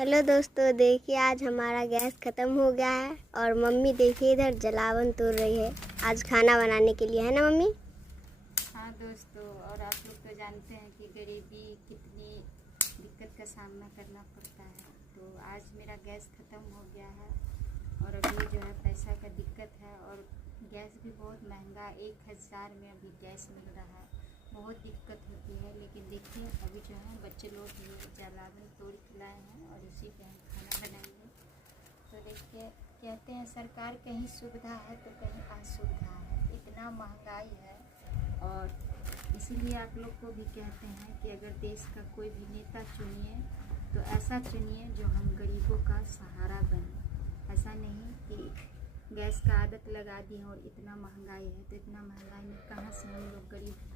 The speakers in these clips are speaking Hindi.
हेलो दोस्तों, देखिए आज हमारा गैस ख़त्म हो गया है और मम्मी देखिए इधर जलावन तोड़ रही है आज खाना बनाने के लिए, है ना मम्मी? हाँ दोस्तों, और आप लोग तो जानते हैं कि गरीबी कितनी दिक्कत का सामना करना पड़ता है। तो आज मेरा गैस ख़त्म हो गया है और अभी जो है पैसा का दिक्कत है और गैस भी बहुत महंगा 1000 में अभी गैस मिल रहा है। बहुत दिक्कत होती है, लेकिन देखिए अभी जो है बच्चे लोग ये जलावन तोड़ के लाए हैं और इसी पे हम खाना बनाएंगे। तो देखिए कहते हैं सरकार कहीं सुविधा है तो कहीं असुविधा है, इतना महंगाई है। और इसीलिए आप लोग को भी कहते हैं कि अगर देश का कोई भी नेता चुनिए तो ऐसा चुनिए जो हम गरीबों का सहारा बने। ऐसा नहीं कि गैस का आदत लगा दी और इतना महंगाई है तो इतना महंगाई में कहाँ से हम लोग गरीब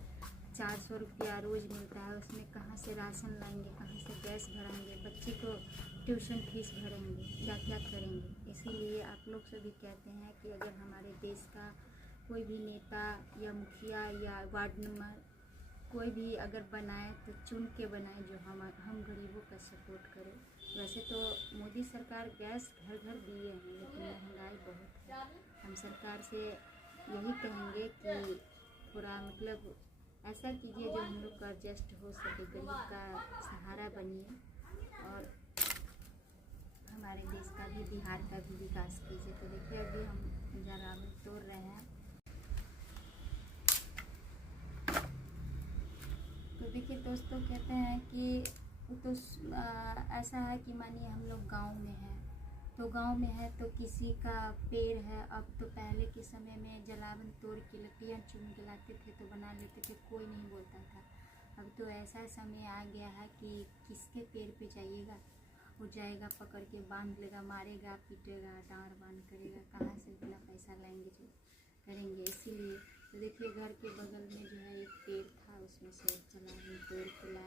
400 रुपया रोज़ मिलता है, उसमें कहाँ से राशन लाएंगे, कहाँ से गैस भराएंगे, बच्चे को ट्यूशन फीस भरेंगे, क्या क्या करेंगे। इसीलिए आप लोग से भी कहते हैं कि अगर हमारे देश का कोई भी नेता या मुखिया या वार्ड नंबर कोई भी अगर बनाए तो चुन के बनाए जो हम गरीबों का सपोर्ट करें। वैसे तो मोदी सरकार गैस घर घर दिए हैं, लेकिन महंगाई बहुत है। हम सरकार से यही कहेंगे कि पूरा मतलब ऐसा कीजिए जो हम लोग का एडजस्ट हो सके, गरीब का सहारा बनिए और हमारे देश का भी, बिहार का भी विकास कीजिए। तो देखिए अभी हम जलावन तोड़ रहे हैं। तो देखिए दोस्तों कहते हैं कि तो ऐसा है कि मानिए हम लोग गांव में हैं, तो गांव में है तो किसी का पेड़ है। अब तो पहले के समय में जलावन तोड़ के लकड़ियाँ चुन के लाते थे तो बना लेते थे, कोई नहीं बोलता था। अब तो ऐसा समय आ गया है कि किसके पेड़ पे जाइएगा वो जाएगा, पकड़ के बांध लेगा, मारेगा, पीटेगा, डांड बांध करेगा। कहाँ से इतना पैसा लाएंगे जो करेंगे। इसीलिए तो देखिए घर के बगल में जो है एक पेड़ था, उसमें से जलावन तोड़ के लाए